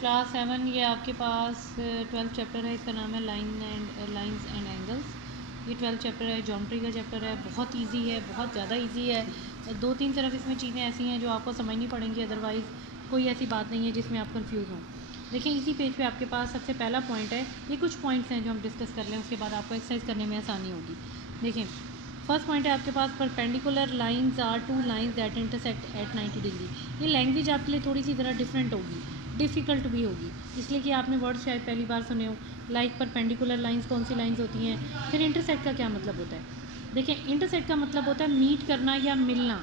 Class 7 ये आपके पास 12th chapter है, इसका नाम है लाइंस एंड एंगल्स। ये 12th चैप्टर है, ज्योमेट्री का चैप्टर है, बहुत इजी है, बहुत ज़्यादा इजी है। दो तीन तरफ इसमें चीज़ें ऐसी हैं जो आपको समझनी पड़ेंगी, अदरवाइज़ कोई ऐसी बात नहीं है जिसमें आप कंफ्यूज हों। देखिए इसी पेज पे आपके पास सबसे पहला पॉइंट है, ये कुछ पॉइंट्स हैं जो हम डिस्कस कर लें, उसके बाद आपको एक्सरसाइज करने में आसानी होगी। देखिए फर्स्ट पॉइंट है आपके पास, perpendicular lines are two lines that intersect at 90 degree. ये लैंग्वेज आपके लिए थोड़ी सी ज़रा डिफरेंट होगी, डिफ़िकल्ट भी होगी, इसलिए कि आपने वर्ड शायद पहली बार सुने हो। लाइक परपेंडिकुलर लाइंस कौन सी लाइंस होती हैं, फिर इंटरसेक्ट का क्या मतलब होता है। देखिए इंटरसेक्ट का मतलब होता है मीट करना या मिलना।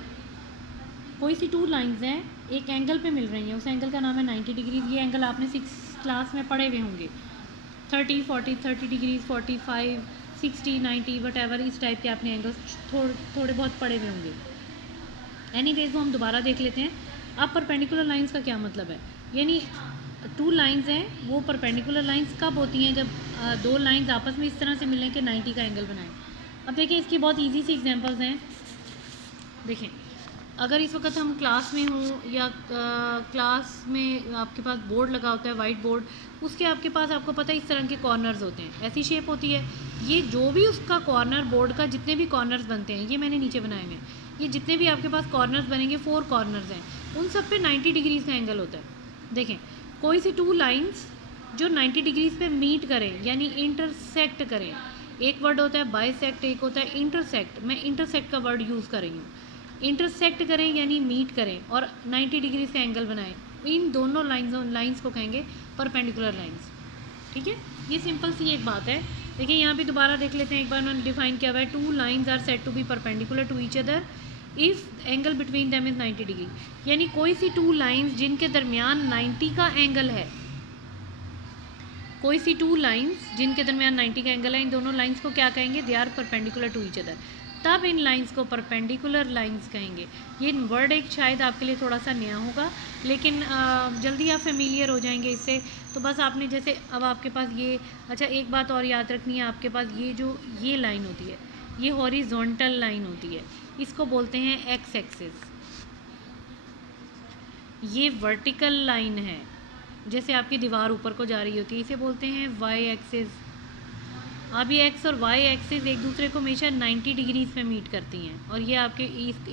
कोई सी टू लाइंस हैं एक एंगल पे मिल रही हैं, उस एंगल का नाम है 90 डिग्रीज। ये एंगल आपने 6 क्लास में पढ़े हुए होंगे, 30 40 30 डिग्रीज, 45 60 90 वट एवर, इस टाइप के आपने एंगल्स थोड़े बहुत पढ़े हुए होंगे। एनीवेज वो हम दोबारा देख लेते हैं। अब परपेंडिकुलर लाइंस का क्या मतलब है, यानी टू लाइंस हैं, वो परपेंडिकुलर लाइंस कब होती हैं, जब दो लाइंस आपस में इस तरह से मिलें कि 90 का एंगल बनाएं। अब देखिए इसकी बहुत इजी सी एग्जांपल्स हैं। देखें अगर इस वक्त हम क्लास में हों या क्लास में आपके पास बोर्ड लगा होता है, वाइट बोर्ड, उसके आपके पास आपको पता है इस तरह के कॉर्नर्स होते हैं, ऐसी शेप होती है। ये जो भी उसका कॉर्नर, बोर्ड का जितने भी कॉर्नर्स बनते हैं, ये मैंने नीचे बनाए हैं, ये जितने भी आपके पास कॉर्नर्स बनेंगे 4 कॉर्नर्स हैं, उन सब पे 90 डिग्रीज़ का एंगल होता है। देखें कोई सी टू लाइंस जो 90 डिग्रीज़ पे मीट करें यानी इंटरसेक्ट करें। एक वर्ड होता है बाइसेक्ट, एक होता है इंटरसेक्ट। मैं इंटरसेक्ट का वर्ड यूज़ कर रही हूँ। इंटरसेक्ट करें यानी मीट करें और 90 डिग्री से एंगल बनाएं, इन दोनों लाइंस को कहेंगे परपेंडिकुलर लाइंस। ठीक है, ये सिंपल सी एक बात है। देखिए यहाँ पे दोबारा देख लेते हैं, एक बार उन्होंने डिफाइन किया हुआ है, two lines are said to be perpendicular to each other if angle between them is 90 degree. यानी कोई सी टू लाइंस जिनके दरमियान 90 का एंगल है, कोई सी टू लाइंस जिनके दरमियान 90 का एंगल है, इन दोनों लाइंस को क्या कहेंगे, they are perpendicular to each other. तब इन लाइंस को परपेंडिकुलर लाइंस कहेंगे। ये वर्ड एक शायद आपके लिए थोड़ा सा नया होगा, लेकिन जल्दी आप फेमिलियर हो जाएंगे इससे। तो बस आपने जैसे अब आपके पास ये, अच्छा एक बात और याद रखनी है, आपके पास ये जो ये लाइन होती है, ये हॉरिजॉन्टल लाइन होती है, इसको बोलते हैं एक्स एक्सिस। ये वर्टिकल लाइन है, जैसे आपकी दीवार ऊपर को जा रही होती है, इसे बोलते हैं वाई एक्सिस। अब ये एक्स और वाई एक्सिस एक दूसरे को हमेशा 90 डिग्रीज पे मीट करती हैं, और ये आपके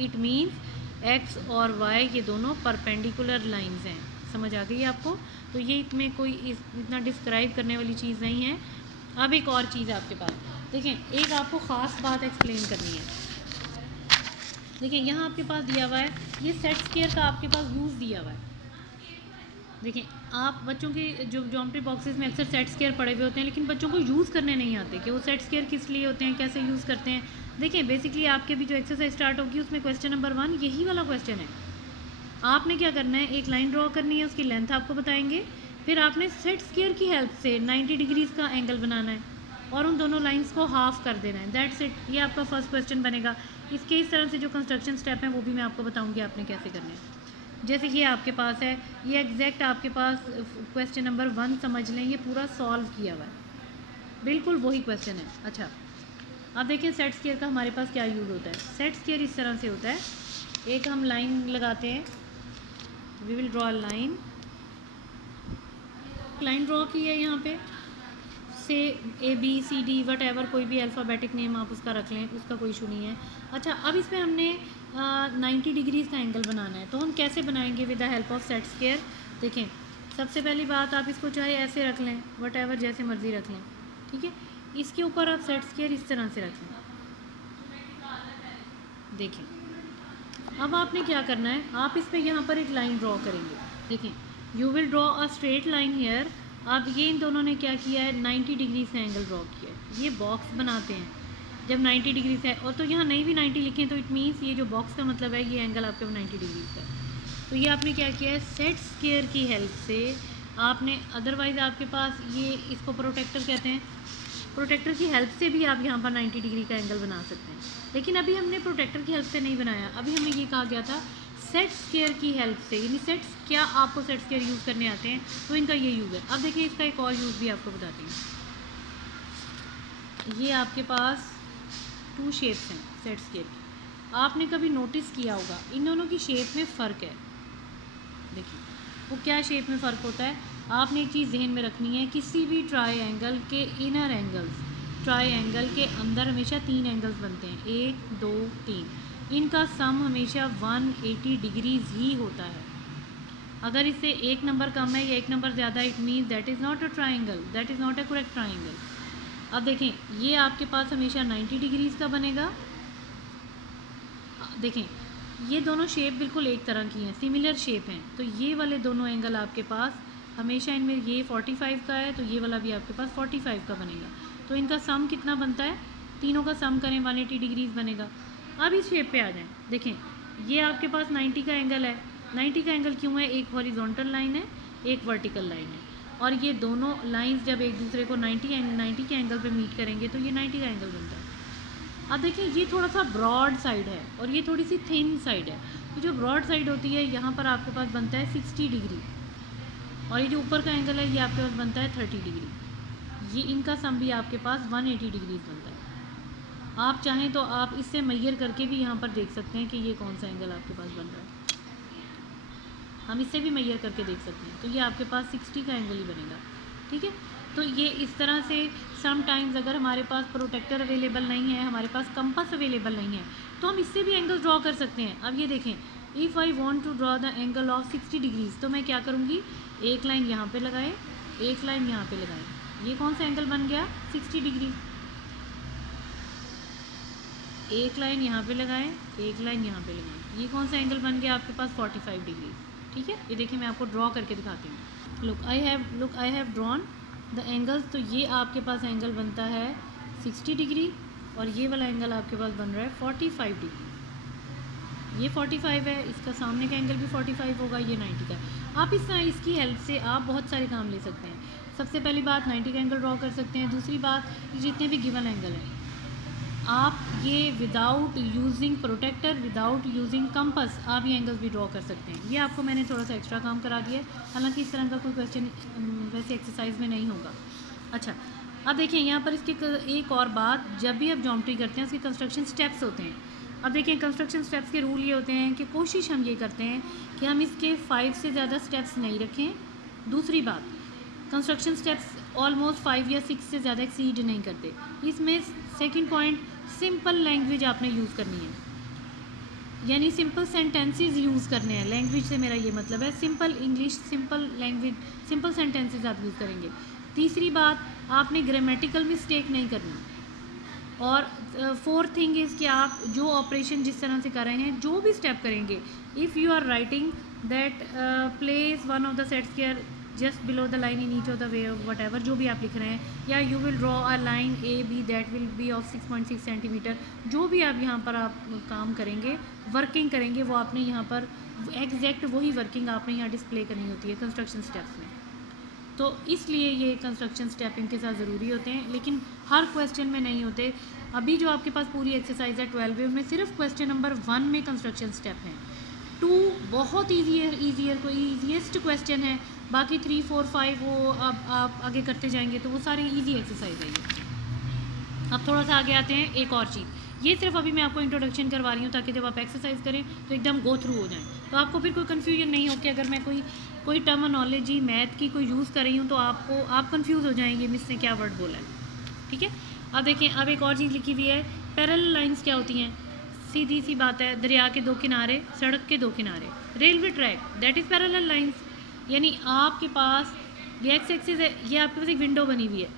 इट मीन्स एक्स और वाई ये दोनों परपेंडिकुलर लाइंस हैं। समझ आ गई आपको। तो ये इसमें कोई इतना डिस्क्राइब करने वाली चीज़ नहीं है। अब एक और चीज़ आपके पास, देखें एक आपको ख़ास बात एक्सप्लेन करनी है। देखिए यहाँ आपके पास दिया हुआ है, ये सेट स्क्वायर का आपके पास यूज़ दिया हुआ है। देखिए आप बच्चों के जो ज्योमेट्री बॉक्सेस में अक्सर सेट स्क्वायर पड़े हुए होते हैं, लेकिन बच्चों को यूज़ करने नहीं आते कि वो सेट स्क्वायर किस लिए होते हैं, कैसे यूज़ करते हैं। देखिए बेसिकली आपके भी जो एक्सरसाइज स्टार्ट होगी उसमें क्वेश्चन नंबर 1 यही वाला क्वेश्चन है। आपने क्या करना है, एक लाइन ड्रॉ करनी है, उसकी लेंथ आपको बताएंगे, फिर आपने सेट स्क्वायर की हेल्प से 90 डिग्रीज़ का एंगल बनाना है और उन दोनों लाइंस को हाफ कर देना है। दैट्स इट, ये आपका फर्स्ट क्वेश्चन बनेगा। इसके इस तरह से जो कंस्ट्रक्शन स्टेप हैं वो भी मैं आपको बताऊँगी आपने कैसे करने हैं। जैसे ये आपके पास है, ये एग्जैक्ट आपके पास क्वेश्चन नंबर 1 समझ लें, ये पूरा सॉल्व किया हुआ है, बिल्कुल वही क्वेश्चन है। अच्छा अब देखिए सेट स्क्वायर का हमारे पास क्या यूज़ होता है। सेट स्क्वायर इस तरह से होता है, एक हम लाइन लगाते हैं, we will draw line, line draw की है यहाँ पे से ABCD वट एवर, कोई भी अल्फ़ाबेटिक नेम आप उसका रख लें, उसका कोई इशू नहीं है। अच्छा अब इसमें हमने 90 डिग्रीज़ का एंगल बनाना है, तो हम कैसे बनाएंगे, with the help of set square. देखें सबसे पहली बात, आप इसको चाहे ऐसे रख लें, वट एवर जैसे मर्ज़ी रख लें, ठीक है। इसके ऊपर आप सेट स्क्वायर इस तरह से रख लें। देखें अब आपने क्या करना है, आप इस पर यहाँ पर एक लाइन ड्रॉ करेंगे। देखें you will draw a straight line here. अब ये इन दोनों ने क्या किया है, 90 डिग्री से एंगल ड्रॉ किया है। ये बॉक्स बनाते हैं जब 90 डिग्री से, और तो यहाँ नहीं भी 90 लिखें तो इट मीन्स ये जो बॉक्स का मतलब है ये एंगल आपके 90 डिग्री का है। तो ये आपने क्या किया है, सेट स्क्वायर की हेल्प से आपने, अदरवाइज़ आपके पास ये, इसको प्रोटेक्टर कहते हैं, प्रोटेक्टर की हेल्प से भी आप यहाँ पर 90 डिग्री का एंगल बना सकते हैं। लेकिन अभी हमने प्रोटेक्टर की हेल्प से नहीं बनाया, अभी हमें ये कहा गया था सेट स्क्वायर की हेल्प से, यानी सेट्स, क्या आपको सेट स्क्वायर यूज़ करने आते हैं तो इनका ये यूज़ है। अब देखिए इसका एक और यूज़ भी आपको बताती हूँ। ये आपके पास टू शेप्स हैं सेट स्क्वायर की, आपने कभी नोटिस किया होगा इन दोनों की शेप में फ़र्क है। देखिए वो क्या शेप में फ़र्क होता है, आपने एक चीज़ जहन में रखनी है, किसी भी ट्रायंगल के इनर एंगल्स, ट्रायंगल के अंदर हमेशा 3 एंगल्स बनते हैं, 1 2 3, इनका सम हमेशा 180 डिग्रीज ही होता है। अगर इससे एक नंबर कम है या एक नंबर ज़्यादा, it means that is not a triangle, that is not a correct triangle. अब देखें, ये आपके पास हमेशा 90 डिग्रीज़ का बनेगा। देखें, ये दोनों शेप बिल्कुल एक तरह की हैं, सिमिलर शेप हैं, तो ये वाले दोनों एंगल आपके पास हमेशा इनमें, ये 45 का है तो ये वाला भी आपके पास 45 का बनेगा। तो इनका सम कितना बनता है, तीनों का सम करें 180 डिग्रीज बनेगा। अब इस शेप पे आ जाएं, देखें ये आपके पास 90 का एंगल है। 90 का एंगल क्यों है, एक हॉरिजॉन्टल लाइन है, एक वर्टिकल लाइन है, और ये दोनों लाइंस जब एक दूसरे को 90 के एंगल पे मीट करेंगे तो ये 90 का एंगल बनता है। अब देखिए, ये थोड़ा सा ब्रॉड साइड है और ये थोड़ी सी थिन साइड है, तो जो ब्रॉड साइड होती है यहाँ पर आपके पास बनता है 60 डिग्री, और ये जो ऊपर का एंगल है ये आपके पास बनता है 30 डिग्री। ये इनका सम भी आपके पास 180 डिग्री बनता है। आप चाहें तो आप इससे मैयर करके भी यहाँ पर देख सकते हैं कि ये कौन सा एंगल आपके पास बन रहा है, हम इससे भी मैयर करके देख सकते हैं, तो ये आपके पास 60 का एंगल ही बनेगा। ठीक है, तो ये इस तरह से समटाइम्स अगर हमारे पास प्रोटेक्टर अवेलेबल नहीं है, हमारे पास कंपास अवेलेबल नहीं है, तो हम इससे भी एंगल ड्रॉ कर सकते हैं। अब ये देखें, if I want to draw the angle of 60 degrees, तो मैं क्या करूँगी, एक लाइन यहाँ पे लगाएं, एक लाइन यहाँ पे लगाएं, ये कौन सा एंगल बन गया, 60 डिग्री। एक लाइन यहाँ पे लगाएं, एक लाइन यहाँ पे लगाएं, ये कौन सा एंगल बन गया आपके पास, 45 डिग्री। ठीक है, ये देखिए मैं आपको ड्रॉ करके दिखाती हूँ। Look I have drawn the angles. तो ये आपके पास एंगल बनता है 60 डिग्री, और ये वाला एंगल आपके पास बन रहा है 45 डिग्री। ये 45 है, इसका सामने का एंगल भी 45 होगा, ये 90 का है। आप इसकी हेल्प से आप बहुत सारे काम ले सकते हैं। सबसे पहली बात, 90 का एंगल ड्रॉ कर सकते हैं। दूसरी बात, जितने भी गिवन एंगल हैं आप ये without using protractor, without using compass, आप ये एंगल्स भी ड्रॉ कर सकते हैं। ये आपको मैंने थोड़ा सा एक्स्ट्रा काम करा दिया है, हालांकि इस तरह का कोई क्वेश्चन वैसे एक्सरसाइज में नहीं होगा। अच्छा, अब देखिए यहाँ पर इसके एक और बात, जब भी आप ज्योमेट्री करते हैं उसके कंस्ट्रक्शन स्टेप्स होते हैं। अब देखिए, कंस्ट्रक्शन स्टेप्स के रूल ये होते हैं कि कोशिश हम ये करते हैं कि हम इसके 5 से ज़्यादा स्टेप्स नहीं रखें। दूसरी बात, कंस्ट्रक्शन स्टेप्स ऑलमोस्ट 5 या 6 से ज़्यादा एक्सीड नहीं करते। इसमें सेकंड पॉइंट, सिंपल लैंग्वेज आपने यूज़ करनी है, यानी सिंपल सेंटेंसेस यूज़ करने हैं। लैंग्वेज से मेरा ये मतलब है simple English, simple language, simple sentences आप यूज़ करेंगे। तीसरी बात, आपने ग्रामेटिकल मिस्टेक नहीं करनी। और फोर्थ थिंग इज़ कि आप जो ऑपरेशन जिस तरह से कर रहे हैं, जो भी स्टेप करेंगे, if you are writing that place one of the set square just below the line in each of the way, whatever जो भी आप लिख रहे हैं, या you will draw a line A B that will be of 6.6 centimeter, जो भी आप यहाँ पर आप काम करेंगे, वर्किंग करेंगे, वो आपने यहाँ पर एग्जैक्ट वही वर्किंग आपने यहाँ डिस्प्ले करनी होती है कंस्ट्रक्शन स्टेप्स में। तो इसलिए ये कंस्ट्रक्शन स्टेप इनके साथ ज़रूरी होते हैं, लेकिन हर क्वेश्चन में नहीं होते। अभी जो आपके पास पूरी एक्सरसाइज है 12 में सिर्फ क्वेश्चन नंबर 1 में कंस्ट्रक्शन स्टेप हैं। 2 बहुत ईजियर कोई ईजीएस्ट क्वेश्चन है, बाकी 3 4 5 वो आप आगे करते जाएंगे तो वो सारे ईजी एक्सरसाइज है ये। अब थोड़ा सा आगे आते हैं, एक और चीज़, ये सिर्फ अभी मैं आपको इंट्रोडक्शन करवा रही हूँ ताकि जब आप एक्सरसाइज करें तो एकदम गो थ्रू हो जाएं, तो आपको फिर कोई कन्फ्यूजन नहीं हो कि अगर मैं कोई टर्मिनोलॉजी मैथ की कोई यूज़ कर रही हूँ तो आप कंफ्यूज हो जाएंगे मिस ने क्या वर्ड बोला है। ठीक है, अब देखें, अब एक और चीज़ लिखी हुई है, पैरेलल लाइंस क्या होती हैं, सीधी सी बात है, दरिया के 2 किनारे, सड़क के 2 किनारे, railway track, that is parallel lines. यानी आपके पास ये एक्स एक्सिस है, ये आपके पास एक विंडो बनी हुई है,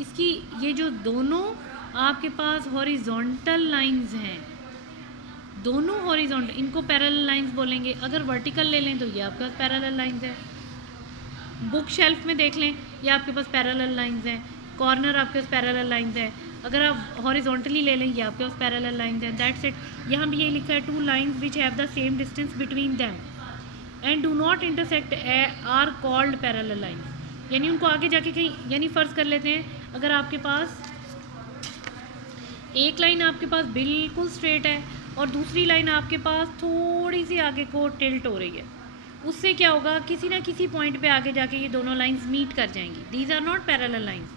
इसकी ये जो दोनों आपके पास हॉरिजॉन्टल लाइंस हैं, दोनों हॉरिजॉन्टल, इनको पैरेलल लाइंस बोलेंगे। अगर वर्टिकल ले लें तो ये आपके पास पैरेलल लाइंस है। बुक शेल्फ में देख लें, ये आपके पास पैरेलल लाइंस हैं। कॉर्नर आपके पास पैरेलल लाइंस है। अगर आप हॉरिजॉन्टली ले लें, ये आपके पास पैरेलल लाइंस हैं। That's it. यहाँ भी ये लिखा है, 2 lines which have the same distance between them and do not intersect are called parallel lines. यानी उनको आगे जाके कहीं, यानी फ़र्ज़ कर लेते हैं अगर आपके पास एक लाइन आपके पास बिल्कुल स्ट्रेट है और दूसरी लाइन आपके पास थोड़ी सी आगे को टिल्ट हो रही है, उससे क्या होगा, किसी ना किसी पॉइंट पे आगे जाके ये दोनों लाइंस मीट कर जाएंगी। These are not parallel lines.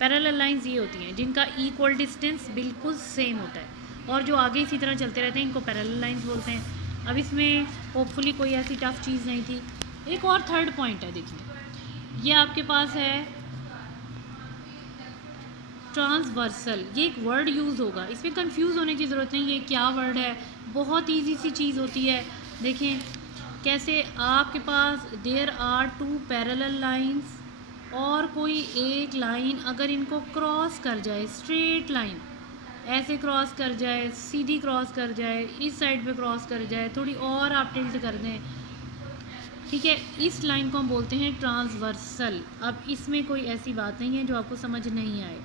Parallel lines ये होती हैं जिनका इक्वल डिस्टेंस बिल्कुल सेम होता है, और जो आगे इसी तरह चलते रहते हैं इनको पैरेलल लाइंस बोलते हैं। अब इसमें होपफुली कोई ऐसी टफ चीज़ नहीं थी। एक और थर्ड पॉइंट है, देखिए, ये आपके पास है ट्रांसवर्सल। ये एक वर्ड यूज़ होगा, इसमें कंफ्यूज होने की ज़रूरत नहीं, ये क्या वर्ड है, बहुत इजी सी चीज़ होती है। देखें कैसे आपके पास there are two parallel lines, और कोई एक लाइन अगर इनको क्रॉस कर जाए, स्ट्रेट लाइन ऐसे क्रॉस कर जाए, सीधी क्रॉस कर जाए, इस साइड पे क्रॉस कर जाए, थोड़ी और आप टिल्ट कर दें, ठीक है, इस लाइन को हम बोलते हैं ट्रांसवर्सल। अब इसमें कोई ऐसी बात नहीं है जो आपको समझ नहीं आए,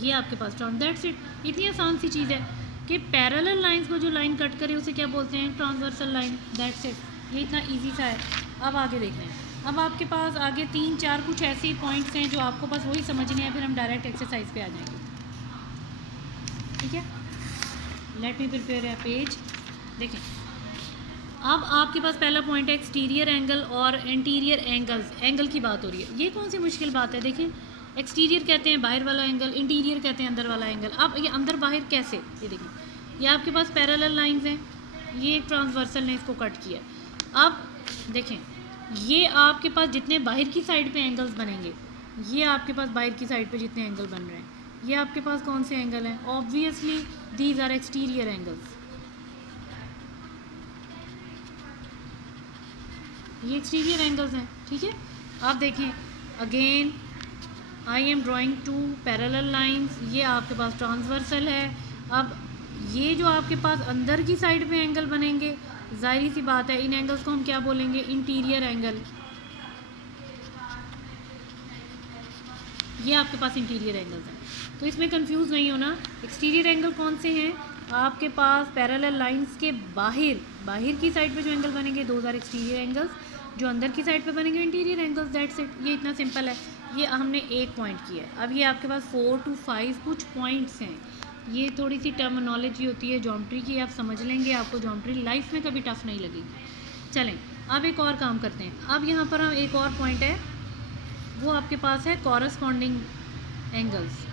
ये आपके पास दैट्स इट। इतनी आसान सी चीज़ है कि पैरेलल लाइंस को जो लाइन कट करे उसे क्या बोलते हैं, ट्रांसवर्सल लाइन, दैट्स इट। ये इतना इजी सा है। अब आगे देखते हैं। अब आपके पास आगे 3-4 कुछ ऐसे पॉइंट्स हैं जो आपको बस वही समझने हैं, फिर हम डायरेक्ट एक्सरसाइज पे आ जाएंगे, ठीक है। Let me prepare a page. देखें अब आपके पास पहला पॉइंट है एक्सटीरियर एंगल और इंटीरियर एंगल्स। एंगल की बात हो रही है, ये कौन सी मुश्किल बात है। देखें एक्सटीरियर कहते हैं बाहर वाला एंगल, इंटीरियर कहते हैं अंदर वाला एंगल। अब ये अंदर बाहर कैसे, ये देखिए ये आपके पास पैरेलल लाइंस हैं, ये एक ट्रांसवर्सल ने इसको कट किया। अब देखें ये आपके पास जितने बाहर की साइड पे एंगल्स बनेंगे, ये आपके पास बाहर की साइड पे जितने एंगल बन रहे हैं, ये आपके पास कौन से एंगल हैं, obviously these are exterior angles, ये एक्सटीरियर एंगल्स हैं, ठीक है। अब देखें again I am drawing two parallel lines, ये आपके पास ट्रांसवर्सल है। अब ये जो आपके पास अंदर की साइड पे एंगल बनेंगे, जाहिर सी बात है इन एंगल्स को हम क्या बोलेंगे, इंटीरियर एंगल। ये आपके पास इंटीरियर एंगल्स हैं, तो इसमें कंफ्यूज नहीं होना। एक्सटीरियर एंगल कौन से हैं, आपके पास पैरेलल लाइंस के बाहर की साइड पे जो एंगल बनेंगे दोज आर एक्सटीरियर एंगल्स, जो अंदर की साइड पे बनेंगे इंटीरियर एंगल्स, दैट्स इट। ये इतना सिंपल है। ये हमने एक पॉइंट किया है। अब ये आपके पास 4 to 5 कुछ पॉइंट्स हैं। ये थोड़ी सी टर्मिनोलॉजी होती है ज्योमेट्री की, आप समझ लेंगे, आपको ज्योमेट्री लाइफ में कभी टफ नहीं लगेगी। चलें अब एक और काम करते हैं। अब यहाँ पर हम एक और पॉइंट है, वो आपके पास है कॉरस्पॉन्डिंग एंगल्स।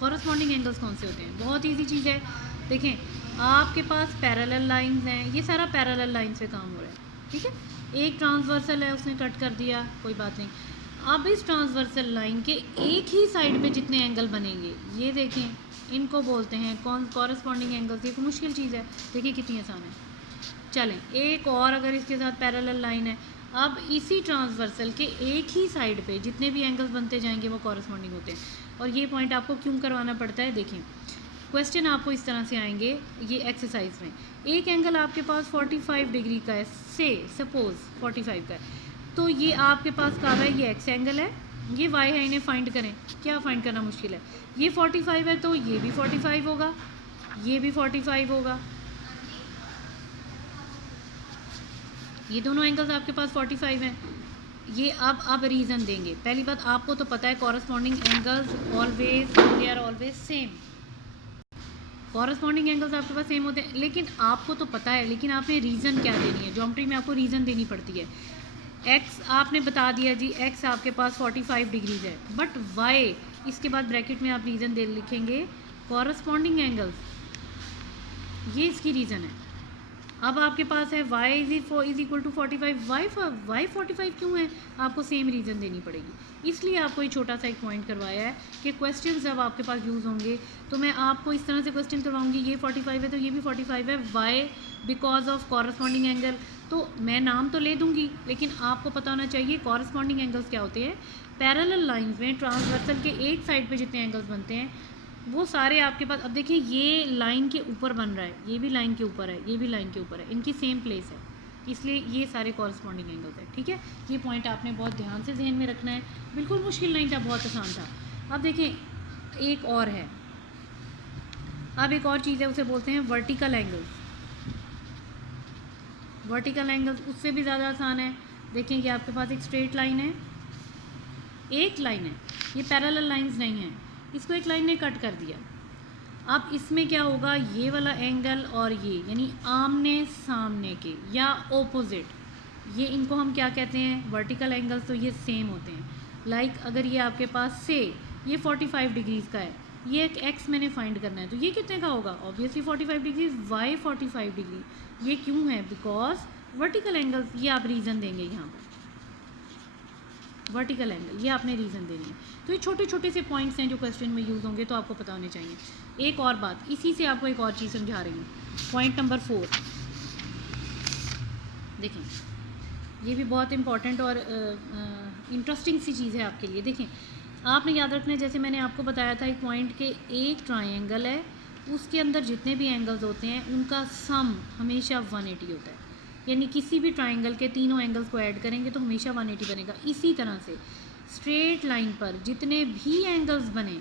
कॉरस्पॉन्डिंग एंगल्स कौन से होते हैं, बहुत इजी चीज़ है। देखें आपके पास पैरेलल लाइंस हैं, ये सारा पैरेलल लाइंस पे काम हो रहा है, ठीक है। एक ट्रांसवर्सल है, उसने कट कर दिया, कोई बात नहीं। अब इस ट्रांसवर्सल लाइन के एक ही साइड पे जितने एंगल बनेंगे, ये देखें इनको बोलते हैं कॉरस्पॉन्डिंग एंगल्स। ये कोई मुश्किल चीज़ है, देखिए कितनी आसान है। चलें एक और अगर इसके साथ पैरेलल लाइन है, अब इसी ट्रांसवर्सल के एक ही साइड पे जितने भी एंगल्स बनते जाएंगे वो कॉरस्पॉन्डिंग होते हैं। और ये पॉइंट आपको क्यों करवाना पड़ता है, देखें क्वेश्चन आपको इस तरह से आएंगे ये एक्सरसाइज में। एक एंगल आपके पास 45 डिग्री का है, से सपोज 45 का है, तो ये आपके पास कहा है ये एक्स एंगल है, ये वाई है, इन्हें फाइंड करें। क्या फाइंड करना मुश्किल है, ये 45 है तो ये भी 45 होगा, ये भी 45 होगा, ये दोनों एंगल्स आपके पास 45 हैं। ये अब रीज़न देंगे। पहली बात आपको तो पता है corresponding angles always they are always same, corresponding angles आपके पास सेम होते हैं, लेकिन आपको तो पता है, लेकिन आपने रीज़न क्या देनी है, ज्योमेट्री में आपको रीज़न देनी पड़ती है। एक्स आपने बता दिया जी, एक्स आपके पास 45 डिग्रीज है, बट वाई इसके बाद ब्रैकेट में आप रीज़न दे लिखेंगे कॉरस्पॉन्डिंग एंगल्स, ये इसकी रीज़न है। अब आपके पास है y is equal to 45, Y 45 क्यों है, आपको सेम रीज़न देनी पड़ेगी। इसलिए आपको ये छोटा सा एक पॉइंट करवाया है कि क्वेश्चन जब आपके पास यूज़ होंगे तो मैं आपको इस तरह से क्वेश्चन करवाऊंगी, ये 45 है तो ये भी 45 है, why because of corresponding angle. तो मैं नाम तो ले दूँगी, लेकिन आपको पता होना चाहिए कॉरस्पॉन्डिंग एंगल्स क्या होते हैं। पैरेलल लाइन्स में ट्रांसवर्सल के एक साइड पर जितने एंगल्स बनते हैं वो सारे आपके पास। अब देखिए ये लाइन के ऊपर बन रहा है, ये भी लाइन के ऊपर है, ये भी लाइन के ऊपर है, इनकी सेम प्लेस है, इसलिए ये सारे कॉरस्पॉन्डिंग एंगल्स है, ठीक है। ये पॉइंट आपने बहुत ध्यान से जहन में रखना है, बिल्कुल मुश्किल नहीं था, बहुत आसान था। अब देखें एक और है, अब एक और चीज़ है, उसे बोलते हैं वर्टिकल एंगल्स। वर्टिकल एंगल्स उससे भी ज़्यादा आसान है। देखें कि आपके पास एक स्ट्रेट लाइन है, एक लाइन है, ये पैरेलल लाइंस नहीं है, इसको एक लाइन ने कट कर दिया। अब इसमें क्या होगा, ये वाला एंगल और ये यानी आमने सामने के या ओपोजिट, ये इनको हम क्या कहते हैं, वर्टिकल एंगल्स। तो ये सेम होते हैं। लाइक अगर ये आपके पास से ये 45 डिग्रीज़ का है ये एक एक्स मैंने फाइंड करना है, तो ये कितने का होगा? Obviously 45 degree. वाई 45 डिग्री, ये क्यों है? बिकॉज वर्टिकल एंगल, ये आप रीज़न देंगे यहाँ पर, वर्टिकल एंगल, ये आपने रीज़न देनी है। तो ये छोटे छोटे से पॉइंट्स हैं जो क्वेश्चन में यूज़ होंगे, तो आपको पता होने चाहिए। एक और बात, इसी से आपको एक और चीज़ समझा रही हूँ, पॉइंट नंबर 4 देखें, ये भी बहुत इंपॉर्टेंट और इंटरेस्टिंग सी चीज़ है आपके लिए। देखें, आपने याद रखना है, जैसे मैंने आपको बताया था एक पॉइंट के, एक ट्रायंगल है, उसके अंदर जितने भी एंगल्स होते हैं उनका सम हमेशा 180 होता है। यानी किसी भी ट्रायंगल के तीनों एंगल्स को ऐड करेंगे तो हमेशा 180 बनेगा। इसी तरह से स्ट्रेट लाइन पर जितने भी एंगल्स बने,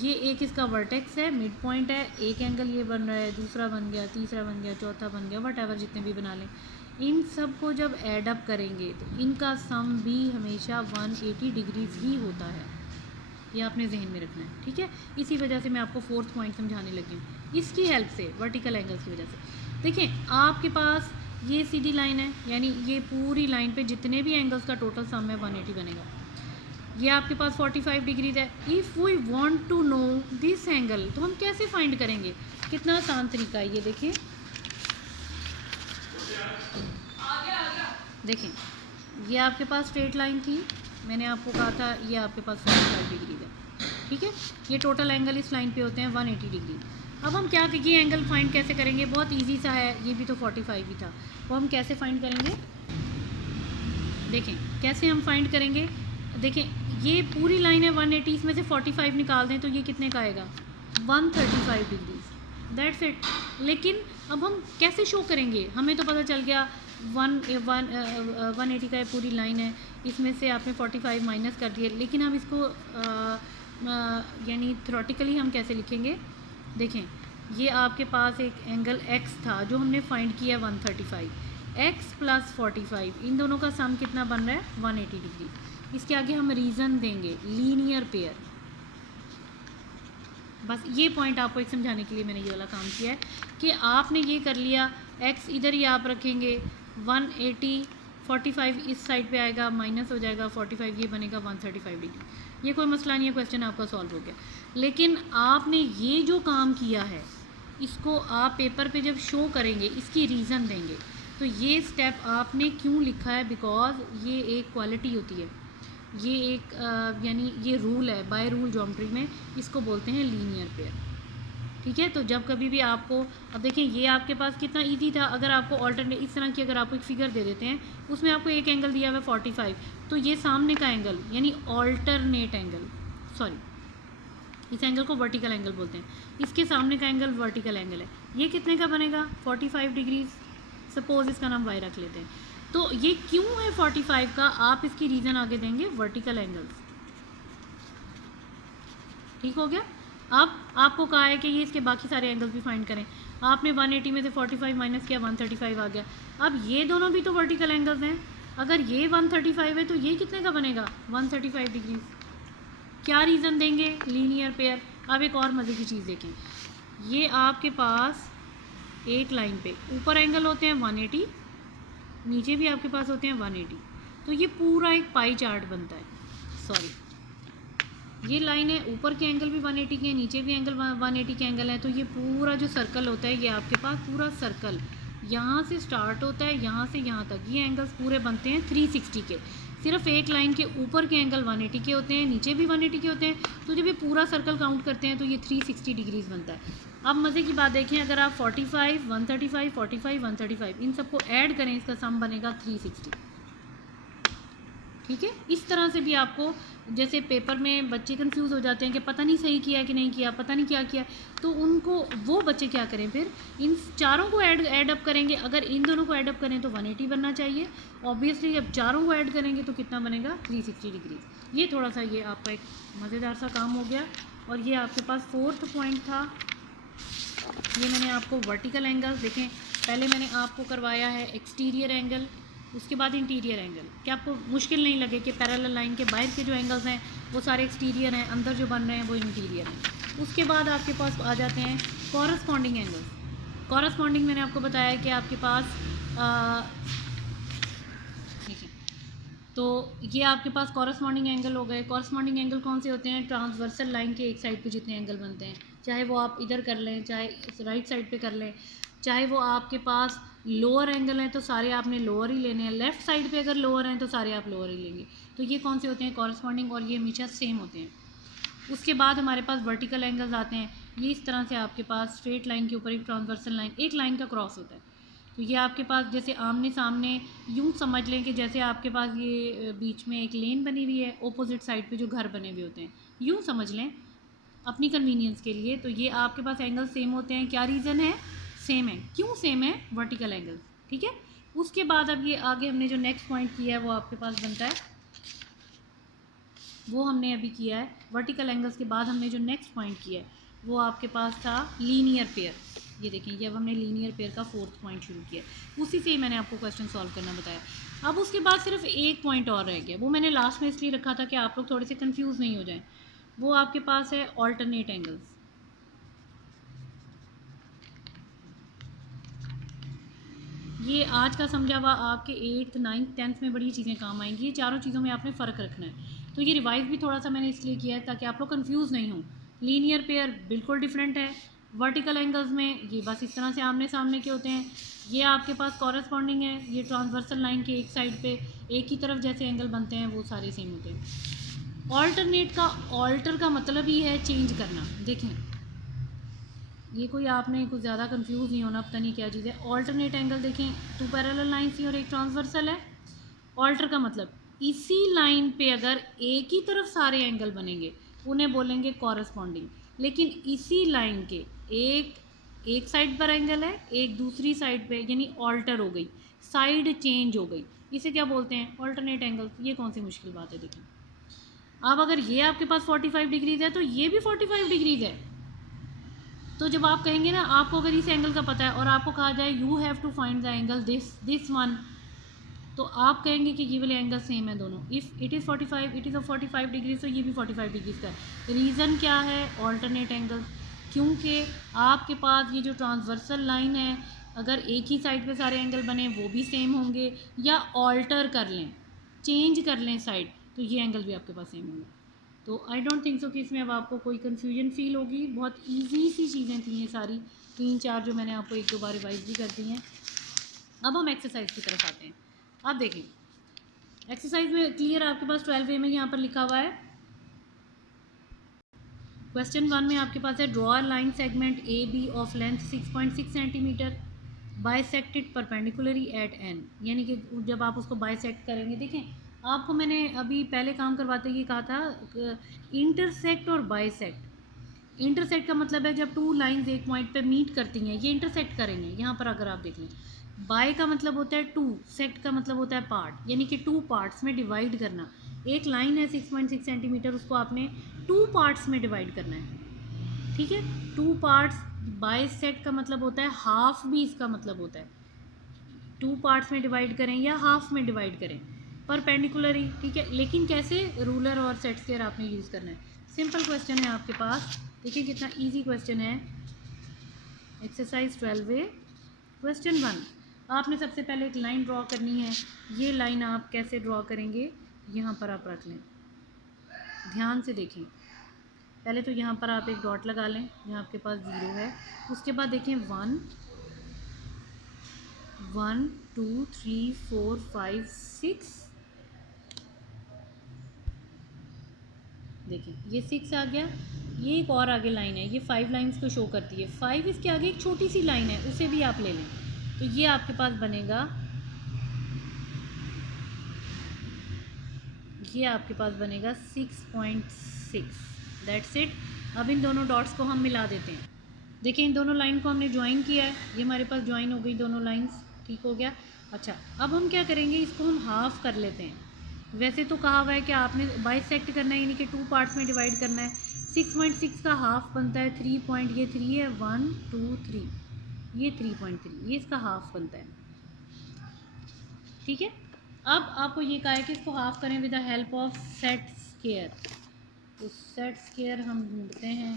ये एक इसका वर्टेक्स है, मिड पॉइंट है, एक एंगल ये बन रहा है, दूसरा बन गया, तीसरा बन गया, चौथा बन गया, वट जितने भी बना लें, इन सब को जब ऐड अप करेंगे तो इनका सम भी हमेशा 180 डिग्रीज ही होता है। ये आपने जहन में रखना है, ठीक है। इसी वजह से मैं आपको 4th पॉइंट समझाने लगी हूँ, इसकी हेल्प से, वर्टिकल एंगल्स की वजह से। देखें, आपके पास ये सीधी लाइन है, यानी ये पूरी लाइन पे जितने भी एंगल्स का टोटल सम है 180 बनेगा। ये आपके पास 45 डिग्रीज है। If we want to know this angle, तो हम कैसे फाइंड करेंगे? कितना आसान तरीका है ये, देखिए। देखें, ये आपके पास स्ट्रेट लाइन थी, मैंने आपको कहा था ये आपके पास 45 डिग्री है, ठीक है। ये टोटल एंगल इस लाइन पे होते हैं 180 डिग्री। अब हम क्या, ये एंगल फाइंड कैसे करेंगे? बहुत इजी सा है, ये भी तो 45 ही था, वो हम कैसे फाइंड करेंगे? देखें कैसे हम फाइंड करेंगे। देखें, ये पूरी लाइन है 180, इसमें से 45 निकाल दें तो ये कितने का आएगा? 135 डिग्री, दैट्स इट। लेकिन अब हम कैसे शो करेंगे? हमें तो पता चल गया 180 का पूरी लाइन है, इसमें से आपने 45 माइनस कर दिए, लेकिन हम इसको यानी थ्योरेटिकली हम कैसे लिखेंगे? देखें, ये आपके पास एक एंगल x था जो हमने फाइंड किया 135, x प्लस 45, इन दोनों का सम कितना बन रहा है? 180 डिग्री। इसके आगे हम रीज़न देंगे लीनियर पेयर। बस ये पॉइंट आपको एक समझाने के लिए मैंने ये वाला काम किया है कि आपने ये कर लिया, x इधर ही आप रखेंगे, 180, 45 इस साइड पे आएगा, माइनस हो जाएगा 45, ये बनेगा 135 डिग्री। ये कोई मसला नहीं है, क्वेश्चन आपका सॉल्व हो गया। लेकिन आपने ये जो काम किया है, इसको आप पेपर पे जब शो करेंगे, इसकी रीज़न देंगे। तो ये स्टेप आपने क्यों लिखा है? बिकॉज ये एक क्वालिटी होती है, ये एक यानी ये रूल है, बाय रूल ज्योमेट्री में इसको बोलते हैं लीनियर पेयर, ठीक है। तो जब कभी भी आपको, अब देखें ये आपके पास कितना इजी था, अगर आपको ऑल्टरनेट इस तरह की अगर आपको एक फिगर दे देते हैं, उसमें आपको एक एंगल दिया हुआ है 45, तो ये सामने का एंगल यानी ऑल्टरनेट एंगल, सॉरी इस एंगल को वर्टिकल एंगल बोलते हैं, इसके सामने का एंगल वर्टिकल एंगल है, ये कितने का बनेगा? 45 डिग्रीज। सपोज इसका नाम वाई रख लेते हैं। तो ये क्यों है 45 का? आप इसकी रीज़न आगे देंगे वर्टिकल एंगल्स, ठीक हो गया। अब आपको कहा है कि ये इसके बाकी सारे एंगल्स भी फाइंड करें, आपने 180 में से 45 माइनस किया, 135 आ गया। अब ये दोनों भी तो वर्टिकल एंगल्स हैं, अगर ये 135 है तो ये कितने का बनेगा? 135 डिग्री। क्या रीज़न देंगे? Linear pair. अब एक और मज़े की चीज़ देखें, ये आपके पास एक लाइन पे ऊपर एंगल होते हैं 180, नीचे भी आपके पास होते हैं 180, तो ये पूरा एक पाई चार्ट बनता है। सॉरी, ये लाइन है, ऊपर के एंगल भी 180 के हैं, नीचे भी एंगल 180 के एंगल है, तो ये पूरा जो सर्कल होता है, ये आपके पास पूरा सर्कल यहाँ से स्टार्ट होता है, यहाँ से यहाँ तक ये एंगल्स पूरे बनते हैं 360 के। सिर्फ एक लाइन के ऊपर के एंगल 180 के होते हैं, नीचे भी 180 के होते हैं, तो जब ये पूरा सर्कल काउंट करते हैं तो ये 360 डिग्रीज बनता है। अब मज़े की बात देखें, अगर आप 45, 135, 45, 135 इन सबको ऐड करें, इसका सम बनेगा 360, ठीक है। इस तरह से भी आपको, जैसे पेपर में बच्चे कंफ्यूज हो जाते हैं कि पता नहीं सही किया कि नहीं किया, पता नहीं क्या किया, तो उनको वो बच्चे क्या करें, फिर इन चारों को ऐड अप करेंगे। अगर इन दोनों को ऐड अप करें तो 180 बनना चाहिए, ऑब्वियसली जब चारों को ऐड करेंगे तो कितना बनेगा? 360 डिग्री। ये थोड़ा सा ये आपका एक मज़ेदार सा काम हो गया। और ये आपके पास 4th पॉइंट था, ये मैंने आपको वर्टिकल एंगल, देखें पहले मैंने आपको करवाया है एक्सटीरियर एंगल, उसके बाद इंटीरियर एंगल। क्या आपको मुश्किल नहीं लगे कि पैरेलल लाइन के बाहर के जो एंगल्स हैं वो सारे एक्सटीरियर हैं, अंदर जो बन रहे हैं वो इंटीरियर हैं। उसके बाद आपके पास आ जाते हैं कॉरस्पॉन्डिंग एंगल्स। कॉरस्पॉन्डिंग मैंने आपको बताया कि आपके पास तो ये आपके पास कॉरस्पॉन्डिंग एंगल हो गए। कॉरस्पॉन्डिंग एंगल कौन से होते हैं? ट्रांसवर्सल लाइन के एक साइड पे जितने एंगल बनते हैं, चाहे वो आप इधर कर लें, चाहे राइट साइड पे कर लें, चाहे वो आपके पास लोअर एंगल हैं तो सारे आपने लोअर ही लेने हैं, लेफ़्ट साइड पे अगर लोअर हैं तो सारे आप लोअर ही लेंगे। तो ये कौन से होते हैं? कॉरस्पॉन्डिंग, और ये हमेशा सेम होते हैं। उसके बाद हमारे पास वर्टिकल एंगल्स आते हैं। ये इस तरह से आपके पास स्ट्रेट लाइन के ऊपर एक ट्रांसवर्सल लाइन, एक लाइन का क्रॉस होता है। तो ये आपके पास जैसे आमने सामने, यूँ समझ लें कि जैसे आपके पास ये बीच में एक लेन बनी हुई है, ऑपोजिट साइड पे जो घर बने हुए होते हैं, यूँ समझ लें अपनी कन्वीनियंस के लिए। तो ये आपके पास एंगल सेम होते हैं। क्या रीज़न है? सेम है। क्यों सेम है? Vertical angle. ठीक है। उसके बाद अब ये आगे हमने जो नेक्स्ट पॉइंट किया है वो आपके पास बनता है, वो हमने अभी किया है वर्टिकल एंगल्स के बाद हमने जो नेक्स्ट पॉइंट किया है वो आपके पास था लीनियर पेयर। ये देखें, ये अब हमने लीनियर पेयर का फोर्थ पॉइंट शुरू किया, उसी से ही मैंने आपको क्वेश्चन सॉल्व करना बताया। अब उसके बाद सिर्फ एक पॉइंट और रह गया, वो मैंने लास्ट में इसलिए रखा था कि आप लोग थोड़े से कंफ्यूज नहीं हो जाएं। वो आपके पास है ऑल्टरनेट एंगल्स। ये आज का समझा हुआ आपके 8th 9th 10th में बड़ी चीज़ें काम आएंगी। ये चारों चीज़ों में आपने फ़र्क रखना है। तो ये रिवाइज भी थोड़ा सा मैंने इसलिए किया है ताकि आप लोग कंफ्यूज नहीं हों। लीनियर पेयर बिल्कुल डिफरेंट है। वर्टिकल एंगल्स में ये बस इस तरह से आमने सामने के होते हैं। ये आपके पास कॉरस्पॉन्डिंग है। ये ट्रांसवर्सल लाइन के एक साइड पे एक ही तरफ जैसे एंगल बनते हैं वो सारे सेम होते हैं। ऑल्टरनेट का, ऑल्टर का मतलब ही है चेंज करना। देखें, ये कोई आपने कुछ ज़्यादा कंफ्यूज नहीं होना, पता नहीं क्या चीज़ है। ऑल्टरनेट एंगल देखें, 2 पैरेलल लाइन्स थी और एक ट्रांसवर्सल है। ऑल्टर का मतलब इसी लाइन पे अगर एक ही तरफ सारे एंगल बनेंगे उन्हें बोलेंगे कॉरस्पॉन्डिंग। लेकिन इसी लाइन के एक साइड पर एंगल है, एक दूसरी साइड पे, यानी ऑल्टर हो गई, साइड चेंज हो गई, इसे क्या बोलते हैं? Alternate angle. ये कौन सी मुश्किल बात है? देखें, अब अगर ये आपके पास 45 डिग्रीज है तो ये भी 45 डिग्रीज है। तो जब आप कहेंगे ना, आपको अगर इस एंगल का पता है और आपको कहा जाए you have to find the angle this one, तो आप कहेंगे कि ये वाले एंगल सेम है दोनों। If it is 45, it is a 45 degrees, तो ये भी 45 डिग्रीज का है। रीज़न क्या है? Alternate angle. क्योंकि आपके पास ये जो ट्रांसवर्सल लाइन है, अगर एक ही साइड पे सारे एंगल बने वो भी सेम होंगे, या ऑल्टर कर लें, चेंज कर लें साइड, तो ये एंगल भी आपके पास सेम होंगे। तो आई डोंट थिंक सो कि इसमें अब आपको कोई कन्फ्यूजन फील होगी। बहुत ईजी सी चीज़ें थी ये सारी, 3-4 जो मैंने आपको एक दो बार रिवाइज भी कर दी हैं। अब हम एक्सरसाइज की तरफ आते हैं। आप देखें, एक्सरसाइज में क्लियर आपके पास 12A में यहाँ पर लिखा हुआ है। क्वेश्चन 1 में आपके पास है draw line segment A B of length 6.6 centimetre bisected perpendicularly at N. यानी कि जब आप उसको बाइसेक्ट करेंगे, देखें आपको मैंने अभी पहले काम करवाते ये कहा था इंटरसेक्ट और बाइसेक्ट। इंटरसेक्ट का मतलब है जब टू लाइंस एक पॉइंट पे मीट करती हैं, ये इंटरसेक्ट करेंगे। यहाँ पर अगर आप देख लें, बाय का मतलब होता है टू, सेक्ट का मतलब होता है पार्ट, यानी कि टू पार्ट्स में डिवाइड करना। एक लाइन है 6.6 सेंटीमीटर, उसको आपने टू पार्ट्स में डिवाइड करना है। ठीक है, टू पार्ट्स। बाइसेक्ट का मतलब होता है हाफ, भी इसका मतलब होता है टू पार्ट्स में डिवाइड करें या हाफ में डिवाइड करें, परपेंडिकुलरी। ठीक है, लेकिन कैसे? रूलर और सेट स्क्वायर आपने यूज़ करना है। सिंपल क्वेश्चन है आपके पास, देखिए कितना इजी क्वेश्चन है। एक्सरसाइज 12A क्वेश्चन 1, आपने सबसे पहले एक लाइन ड्रॉ करनी है। ये लाइन आप कैसे ड्रॉ करेंगे? यहाँ पर आप रख लें, ध्यान से देखें। पहले तो यहाँ पर आप एक डॉट लगा लें जहाँ आपके पास 0 है। उसके बाद देखें 1 1 2 3 4 5 6, देखिए ये 6 आ गया। ये एक और आगे लाइन है, ये 5 लाइंस को शो करती है। 5 इसके आगे एक छोटी सी लाइन है, उसे भी आप ले लें, तो ये आपके पास बनेगा, ये आपके पास बनेगा 6.6। That's it. अब इन दोनों डॉट्स को हम मिला देते हैं। देखिए इन दोनों लाइन को हमने ज्वाइन किया है, ये हमारे पास ज्वाइन हो गई दोनों लाइंस। ठीक हो गया। अच्छा, अब हम क्या करेंगे, इसको हम हाफ़ कर लेते हैं। वैसे तो कहा हुआ है कि आपने बाइसेक्ट करना है, यानी कि टू पार्ट्स में डिवाइड करना है। 6.6 का हाफ बनता है 3 पॉइंट, ये 3 है, 1 2 3, ये 3.3, ये इसका हाफ बनता है। ठीक है, अब आपको ये कहा है कि इसको हाफ करें with the help of set square. तो सेट स्क्वायर हम ढूंढते हैं।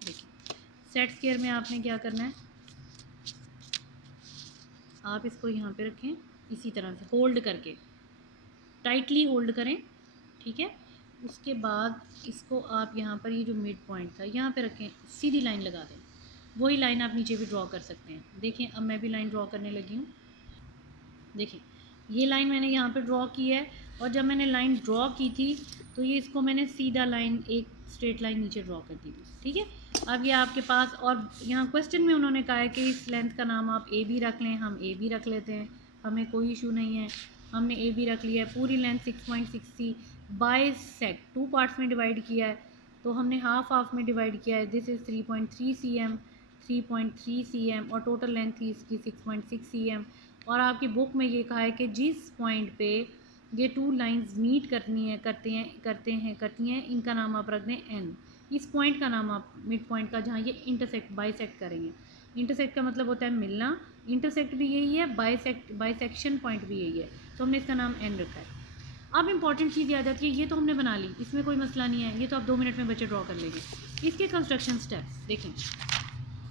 देखिए सेट स्क्वायर में आपने क्या करना है, आप इसको यहाँ पे रखें इसी तरह से होल्ड करके। टाइटली होल्ड करें, ठीक है। उसके बाद इसको आप यहाँ पर ये जो मिड पॉइंट था यहाँ पे रखें, सीधी लाइन लगा दें। वही लाइन आप नीचे भी ड्रॉ कर सकते हैं। देखें अब मैं भी लाइन ड्रॉ करने लगी हूँ। देखें ये लाइन मैंने यहाँ पे ड्रॉ की है, और जब मैंने लाइन ड्रॉ की थी तो ये इसको मैंने सीधा लाइन एक स्ट्रेट लाइन नीचे ड्रॉ कर दी थी, ठीक है। अब ये आपके पास, और यहाँ क्वेश्चन में उन्होंने कहा है कि इस लेंथ का नाम आप ए बी रख लें, हम ए बी रख लेते हैं, हमें कोई इशू नहीं है। हमने ए बी रख लिया है। पूरी लेंथ 6.60 बाय सेक 2 पार्ट्स में डिवाइड किया है, तो हमने हाफ हाफ में डिवाइड किया है। दिस इज़ 3.3 cm, 3.3 cm, और टोटल लेंथ थी इसकी 6.6 cm। और आपकी बुक में ये कहा है कि जिस पॉइंट पे ये टू लाइंस मीट करती हैं, इनका नाम आप रख दें एन। इस पॉइंट का नाम आप, मिड पॉइंट का, जहाँ ये इंटरसेक्ट बाइसेक्ट करेंगे। इंटरसेक्ट का मतलब होता है मिलना, इंटरसेक्ट भी यही है, बाइसेक्शन पॉइंट भी यही है, तो हमने इसका नाम एन रखा है। अब इंपॉर्टेंट चीज़ याद आती है, ये तो हमने बना ली, इसमें कोई मसला नहीं है, ये तो आप 2 मिनट में बच्चे ड्रॉ कर लेंगे। इसके कंस्ट्रक्शन स्टेप्स देखें,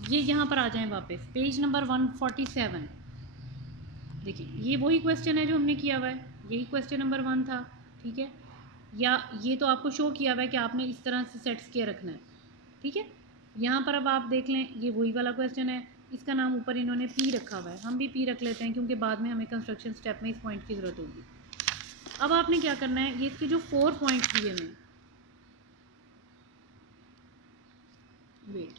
ये यहाँ पर आ जाएं वापस, पेज नंबर 147। देखिए ये वही क्वेश्चन है जो हमने किया हुआ है, यही क्वेश्चन नंबर 1 था, ठीक है। या ये तो आपको शो किया हुआ है कि आपने इस तरह से सेट स्क्वायर रखना है, ठीक है। यहाँ पर अब आप देख लें, ये वही वाला क्वेश्चन है, इसका नाम ऊपर इन्होंने पी रखा हुआ है, हम भी पी रख लेते हैं क्योंकि बाद में हमें कंस्ट्रक्शन स्टेप में इस पॉइंट की ज़रूरत होगी। अब आपने क्या करना है, ये इसके जो 4 पॉइंट्स दिए हैं, वेट,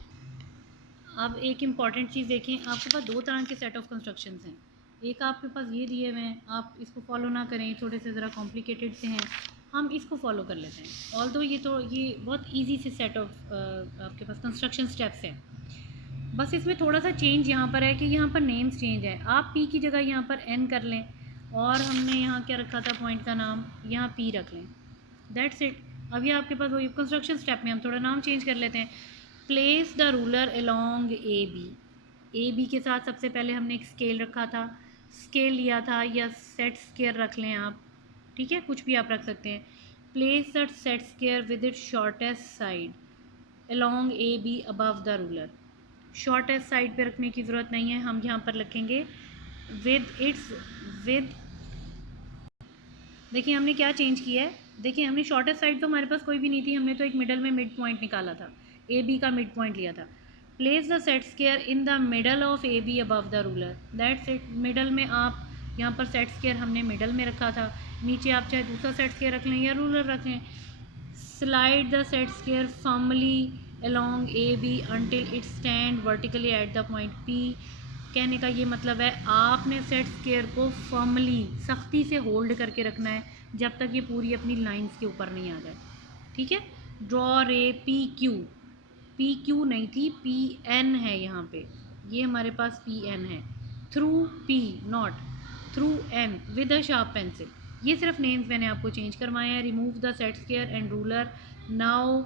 अब एक इम्पॉर्टेंट चीज़ देखें, आपके पास 2 तरह के सेट ऑफ कंस्ट्रक्शंस हैं। एक आपके पास ये दिए हुए हैं, आप इसको फॉलो ना करें, थोड़े से ज़रा कॉम्प्लिकेटेड से हैं, हम इसको फॉलो कर लेते हैं। ऑल्दो ये बहुत इजी से सेट ऑफ आपके पास कंस्ट्रक्शन स्टेप्स हैं। बस इसमें थोड़ा सा चेंज यहाँ पर है कि यहाँ पर नेम्स चेंज है। आप पी की जगह यहाँ पर एन कर लें, और हमने यहाँ क्या रखा था पॉइंट का नाम, यहाँ पी रख लें, दैट्स इट। अभी आपके पास वही कंस्ट्रक्शन स्टेप में हम थोड़ा नाम चेंज कर लेते हैं। Place the ruler along A B के साथ सबसे पहले हमने एक स्केल रखा था, स्केल लिया था, या सेट स्क्वायर रख लें आप, ठीक है, कुछ भी आप रख सकते हैं। Place the set square with it shortest side along A be above the ruler. Shortest side पे रखने की ज़रूरत नहीं है, हम यहाँ पर रखेंगे विद देखिए हमने क्या चेंज किया है। देखिए हमने शॉर्टेस्ट साइड तो हमारे पास कोई भी नहीं थी, हमने तो एक मिडल में मिड पॉइंट निकाला था, ए बी का मिड पॉइंट लिया था। Place the set square in the middle of A be above the ruler, that's it. Middle में आप यहाँ पर सेट स्क्वायर हमने मिडल में रखा था, नीचे आप चाहे दूसरा सेट स्क्वायर रख लें या रूलर रख लें। Slide the set square firmly along AB until it stand vertically at the point P। कहने का ये मतलब है आपने सेट स्क्वायर को फर्मली, सख्ती से होल्ड करके रखना है जब तक ये पूरी अपनी लाइंस के ऊपर नहीं आ जाए, ठीक है। ड्रॉ रे पी क्यू नहीं थी, पी एन है यहाँ पे, ये हमारे पास पी एन है। Through P, not through N, with a sharp pencil. ये सिर्फ नेम्स मैंने आपको चेंज करवाए हैं। Remove the set square and ruler now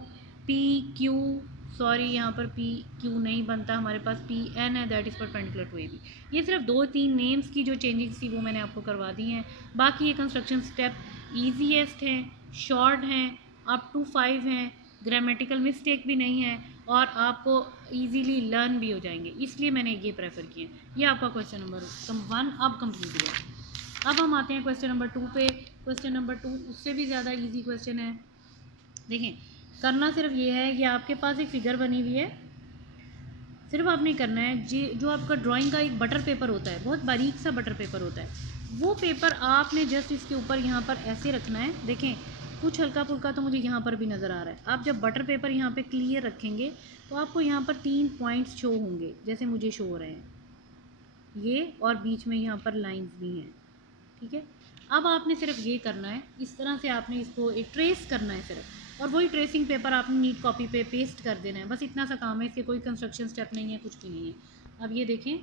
P Q, sorry यहाँ पर पी क्यू नहीं बनता, हमारे पास पी एन है, that is perpendicular to A B. ये सिर्फ 2-3 नेम्स की जो चेंजेस थी वो मैंने आपको करवा दी हैं। बाकी ये कंस्ट्रक्शन स्टेप ईजीएस्ट हैं, शॉर्ट हैं, अप टू 5 हैं, ग्रामेटिकल मिस्टेक भी नहीं है, और आपको ईजीली लर्न भी हो जाएंगे, इसलिए मैंने ये प्रेफर किए। ये आपका क्वेश्चन नंबर 1 अब कंप्लीट हुआ। अब हम आते हैं क्वेश्चन नंबर 2 पे। क्वेश्चन नंबर 2 उससे भी ज़्यादा ईजी क्वेश्चन है। देखें करना सिर्फ ये है कि आपके पास एक फ़िगर बनी हुई है, सिर्फ आपने करना है जी, जो आपका ड्राइंग का एक बटर पेपर होता है, बहुत बारीक सा बटर पेपर होता है, वो पेपर आपने जस्ट इसके ऊपर यहाँ पर ऐसे रखना है। देखें कुछ हल्का फुल्का तो मुझे यहाँ पर भी नज़र आ रहा है। आप जब बटर पेपर यहाँ पे क्लियर रखेंगे तो आपको यहाँ पर 3 पॉइंट्स शो होंगे, जैसे मुझे शो हो रहे हैं ये, और बीच में यहाँ पर लाइंस भी हैं, ठीक है। अब आपने सिर्फ ये करना है, इस तरह से आपने इसको ट्रेस करना है सिर्फ, और वही ट्रेसिंग पेपर आपने नीट कॉपी पे पेस्ट कर देना है, बस इतना सा काम है। इसके कोई कंस्ट्रक्शन स्टेप नहीं है, कुछ भी नहीं है। अब ये देखें